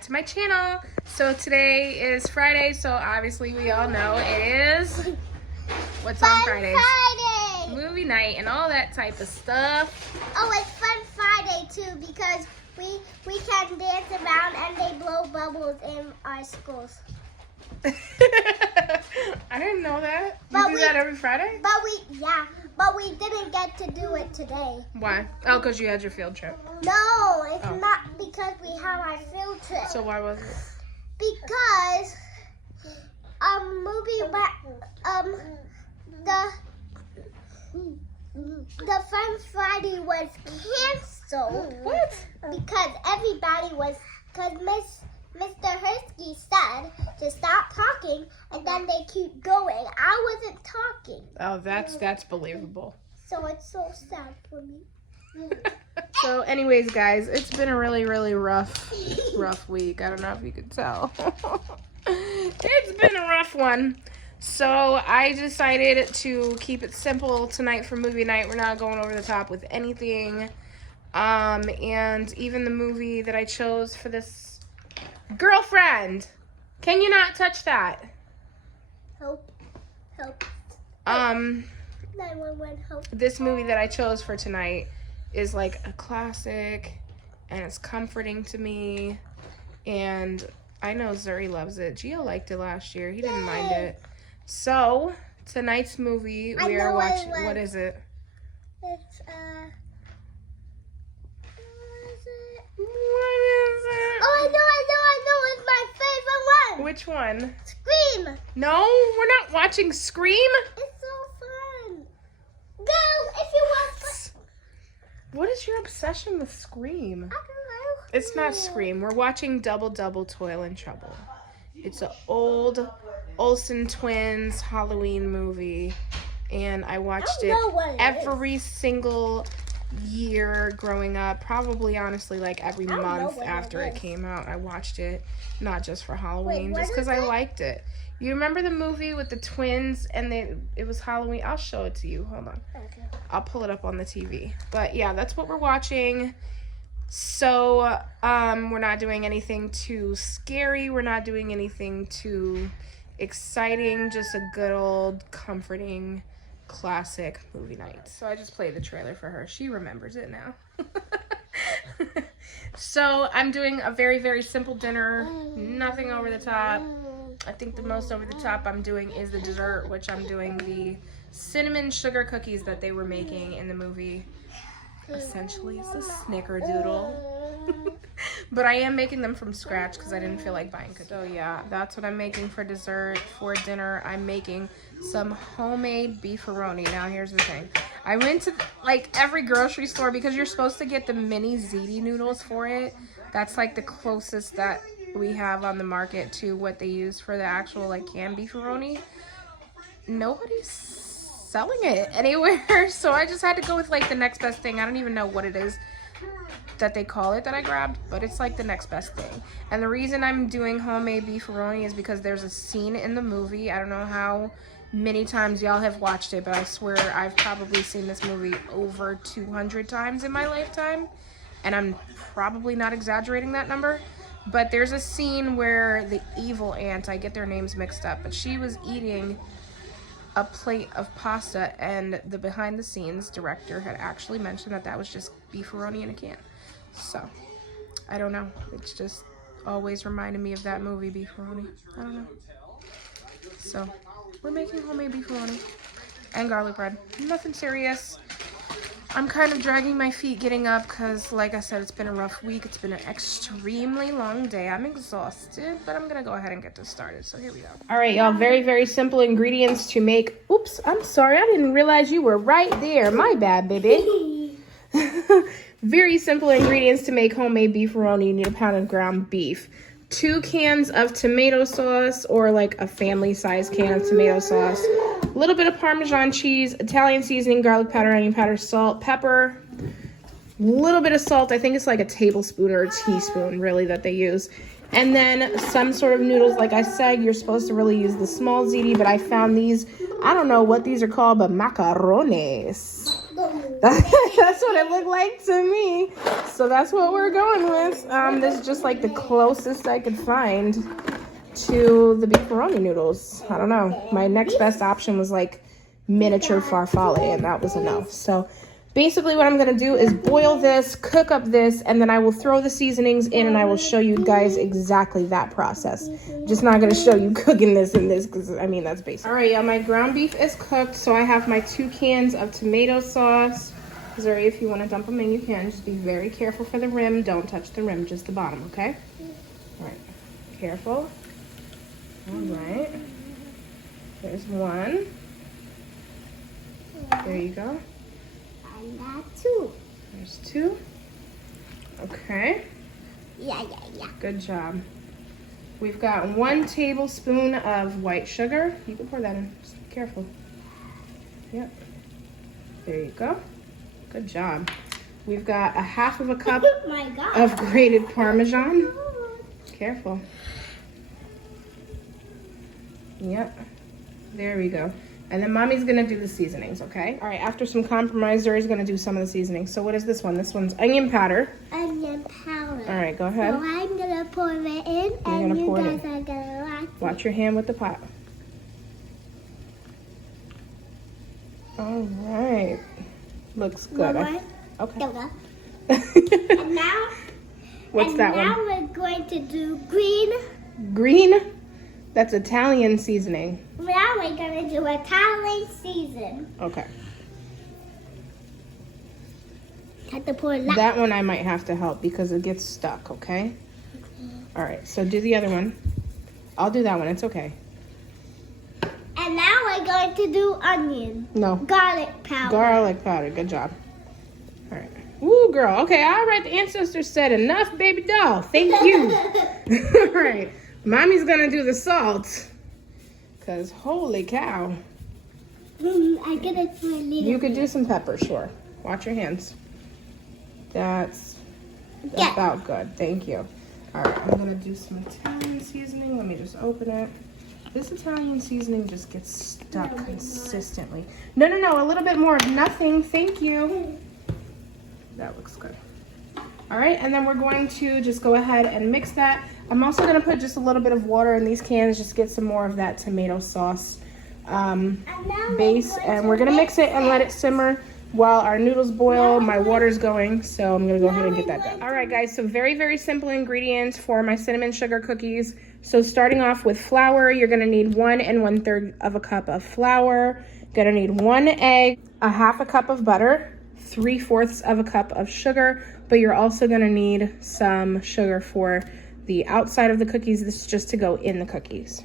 back to my channel. So today is Friday, so obviously we all know it is what's on Fridays? Friday! Movie night and all that type of stuff. Oh, it's Fun Friday too because we can dance around and they blow bubbles in our schools. I didn't know that. You do that every Friday? But we didn't get to do it today. Why? Oh, because you had your field trip. No, it's not because we had our field trip. So why was it? Because the Fun Friday was canceled. What? Because Mr. Hursky said to stop talking, and then they keep going. I wasn't talking. Oh, that's believable. So it's so sad for me. So anyways, guys, it's been a really, really rough week. I don't know if you could tell. It's been a rough one. So I decided to keep it simple tonight for movie night. We're not going over the top with anything. And even the movie that I chose for this girlfriend. Can you not touch that? Help. 911 help. This movie that I chose for tonight is like a classic and it's comforting to me, and I know Zuri loves it. Gio liked it last year. He didn't mind it. So tonight's movie we are watching. What is it? It's What is it? Oh, I know. It's my favorite one. Which one? Scream. No, we're not watching Scream. It's so fun. Go if you want. What is your obsession with Scream? I don't know. It's not Scream. We're watching Double Double Toil and Trouble. It's an old Olsen twins Halloween movie, and I watched it every single year growing up. Probably, honestly, like every month after it came out, I watched it, not just for Halloween, just because I liked it. You remember the movie with the twins and it was Halloween? I'll show it to you. Hold on. Okay. I'll pull it up on the TV. But yeah, that's what we're watching. So we're not doing anything too scary. We're not doing anything too exciting. Just a good old comforting classic movie night. So I just played the trailer for her. She remembers it now. So I'm doing a very, very simple dinner. Nothing over the top. I think the most over the top I'm doing is the dessert, which I'm doing the cinnamon sugar cookies that they were making in the movie. Essentially, it's a snickerdoodle. But I am making them from scratch because I didn't feel like buying cookies. So yeah, that's what I'm making for dessert. For dinner, I'm making some homemade beefaroni. Now here's the thing. I went to like every grocery store because you're supposed to get the mini ziti noodles for it. That's like the closest that we have on the market to what they use for the actual like canned beefaroni. Nobody's selling it anywhere, so I just had to go with like the next best thing. I don't even know what it is that they call it that I grabbed, but it's like the next best thing. And the reason I'm doing homemade beefaroni is because there's a scene in the movie. I don't know how many times y'all have watched it, but I swear I've probably seen this movie over 200 times in my lifetime, and I'm probably not exaggerating that number. But there's a scene where the evil aunt, I get their names mixed up, but she was eating a plate of pasta, and the behind the scenes director had actually mentioned that was just beefaroni in a can. So I don't know, it's just always reminded me of that movie Beefaroni. I don't know. So we're making homemade beefaroni and garlic bread. Nothing serious. I'm kind of dragging my feet getting up because, like I said, it's been a rough week. It's been an extremely long day. I'm exhausted, but I'm going to go ahead and get this started. So here we go. All right, y'all. Very, very simple ingredients to make. Oops, I'm sorry. I didn't realize you were right there. My bad, baby. Very simple ingredients to make homemade beefaroni. You need a pound of ground beef, 2 cans of tomato sauce, or like a family-sized can of tomato sauce, a little bit of Parmesan cheese, Italian seasoning, garlic powder, onion powder, salt, pepper, a little bit of salt. I think it's like a tablespoon or a teaspoon, really, that they use. And then some sort of noodles. Like I said, you're supposed to really use the small ziti, but I found these, I don't know what these are called, but macarones. That's what it looked like to me. So that's what we're going with. This is just like the closest I could find to the beefaroni noodles. I don't know. My next best option was like miniature farfalle, and that was enough. So basically what I'm going to do is boil this, cook up this, and then I will throw the seasonings in, and I will show you guys exactly that process. I'm just not going to show you cooking this and this because, I mean, that's basic. All right, y'all, my ground beef is cooked, so I have my 2 cans of tomato sauce. Zuri, if you want to dump them in, you can. Just be very careful for the rim. Don't touch the rim, just the bottom, okay? All right, careful. All right. There's 1. There you go. I got 2. There's 2. Okay. Yeah. Good job. We've got 1 tablespoon of white sugar. You can pour that in. Just be careful. Yep. There you go. Good job. We've got a 1/2 cup Oh my God. of grated Parmesan. Careful. Yep. There we go. And then Mommy's gonna do the seasonings, okay? All right, after some compromise, Zuri's gonna do some of the seasonings. So what is this one? This one's onion powder. Onion powder. All right, go ahead. So I'm gonna pour it in, and you guys are gonna Watch your hand with the pot. All right. Looks good. Okay. And now, What's that one? now we're going to do green. Green? That's Italian seasoning. Now we're gonna do Italian season. Okay. Have to pour that. That one I might have to help because it gets stuck, okay? All right, so do the other one. I'll do that one, it's okay. And now we're going to do onion. No. Garlic powder. Garlic powder, good job. All right. Woo, girl. Okay, all right, the ancestors said enough, baby doll. Thank you. All right, Mommy's gonna do the salt. Because holy cow. I get it for a little. You could do some pepper, sure. Watch your hands. That's about good. Thank you. All right, I'm gonna do some Italian seasoning. Let me just open it. This Italian seasoning just gets stuck consistently. No, a little bit more. Nothing. Thank you. That looks good. All right, and then we're going to just go ahead and mix that. I'm also gonna put just a little bit of water in these cans, just get some more of that tomato sauce base, and we're gonna mix it and let it simmer while our noodles boil. My water's going, so I'm gonna go ahead and get that done. All right, guys, so very, very simple ingredients for my cinnamon sugar cookies. So starting off with flour, you're gonna need 1 1/3 cup of flour. Gonna need 1 egg, a 1/2 cup of butter, 3/4 cup of sugar, but you're also gonna need some sugar for the outside of the cookies. This is just to go in the cookies.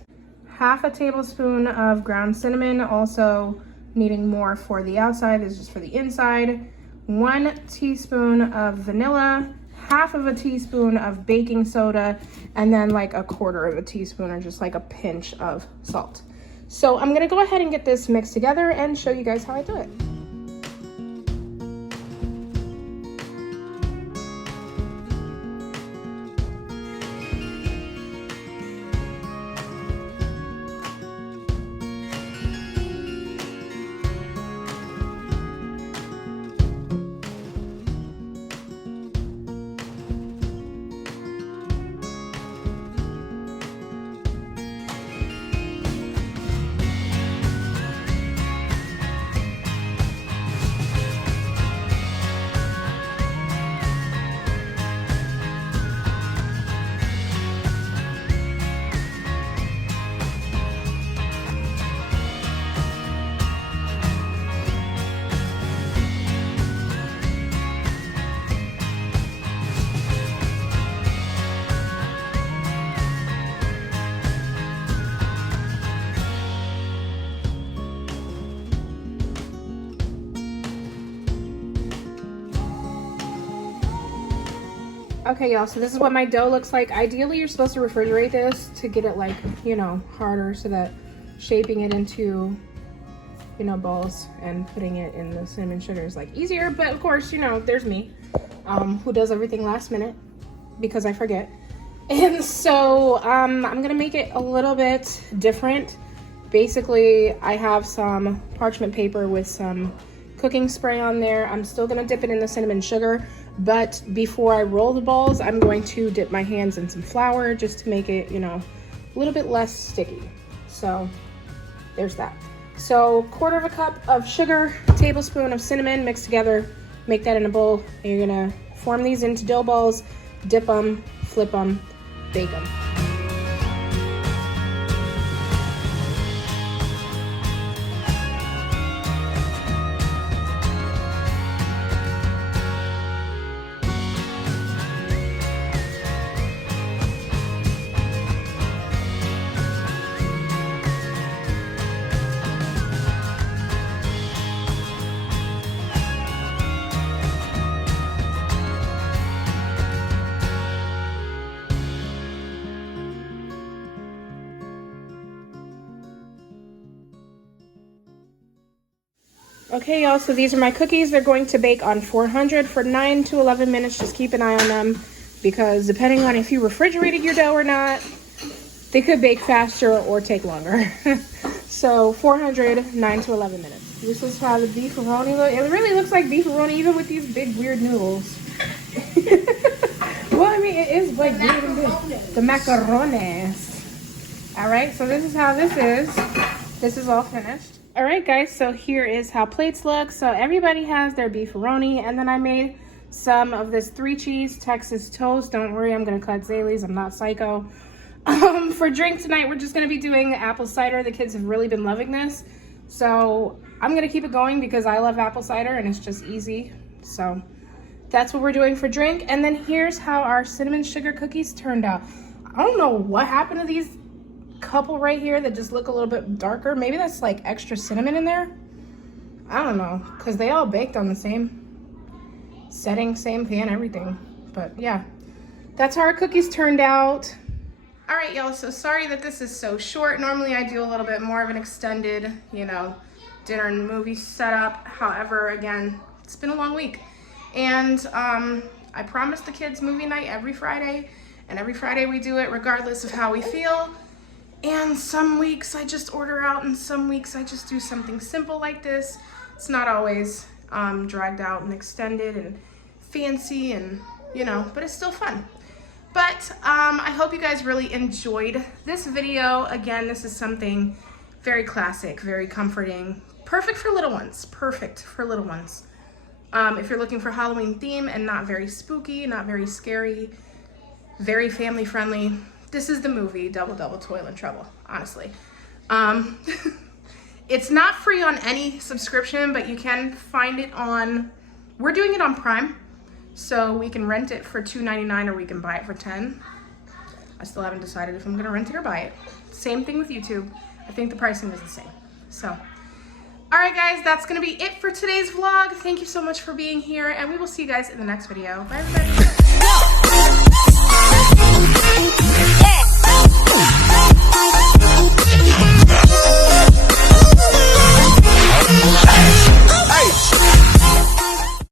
1/2 tablespoon of ground cinnamon, also needing more for the outside. This is just for the inside. 1 teaspoon of vanilla, 1/2 teaspoon of baking soda, and then like 1/4 teaspoon or just like a pinch of salt. So I'm gonna go ahead and get this mixed together and show you guys how I do it. Okay, y'all, so this is what my dough looks like. Ideally, you're supposed to refrigerate this to get it like, you know, harder so that shaping it into, you know, balls and putting it in the cinnamon sugar is like easier. But of course, you know, there's me who does everything last minute because I forget. And so I'm gonna make it a little bit different. Basically, I have some parchment paper with some cooking spray on there. I'm still gonna dip it in the cinnamon sugar, but before I roll the balls, I'm going to dip my hands in some flour just to make it, you know, a little bit less sticky. So there's that. So 1/4 cup of sugar, tablespoon of cinnamon mixed together, make that in a bowl, and you're gonna form these into dough balls, dip them, flip them, bake them. Okay, y'all, so these are my cookies. They're going to bake on 400 for 9 to 11 minutes. Just keep an eye on them because depending on if you refrigerated your dough or not, they could bake faster or take longer. So 400, 9 to 11 minutes. This is how the beefaroni looks. It really looks like beefaroni even with these big weird noodles. Well, I mean, it is like weird and big. The macarones. All right, so this is how this is. This is all finished. All right, guys, so here is how plates look. So everybody has their beefaroni, and then I made some of this 3-cheese Texas toast. Don't worry, I'm gonna cut Zaylee's. I'm not psycho. For drink tonight, we're just gonna be doing apple cider. The kids have really been loving this. So I'm gonna keep it going because I love apple cider and it's just easy. So that's what we're doing for drink. And then here's how our cinnamon sugar cookies turned out. I don't know what happened to these couple right here that just look a little bit darker. Maybe that's like extra cinnamon in there. I don't know, because they all baked on the same setting, same pan, everything. But yeah, that's how our cookies turned out. All right, y'all, so sorry that this is so short. Normally I do a little bit more of an extended, you know, dinner and movie setup. However, again, it's been a long week. And I promised the kids movie night every Friday, and every Friday we do it regardless of how we feel. And some weeks I just order out, and some weeks I just do something simple like this. It's not always dragged out and extended and fancy and, you know, but it's still fun. But I hope you guys really enjoyed this video. Again, this is something very classic, very comforting, perfect for little ones, perfect for little ones. If you're looking for Halloween theme and not very spooky, not very scary, very family friendly, this is the movie, Double Double Toil and Trouble, honestly. It's not free on any subscription, but you can find it on, we're doing it on Prime, so we can rent it for $2.99 or we can buy it for $10. I still haven't decided if I'm gonna rent it or buy it. Same thing with YouTube. I think the pricing is the same. So, all right guys, that's gonna be it for today's vlog. Thank you so much for being here, and we will see you guys in the next video. Bye everybody.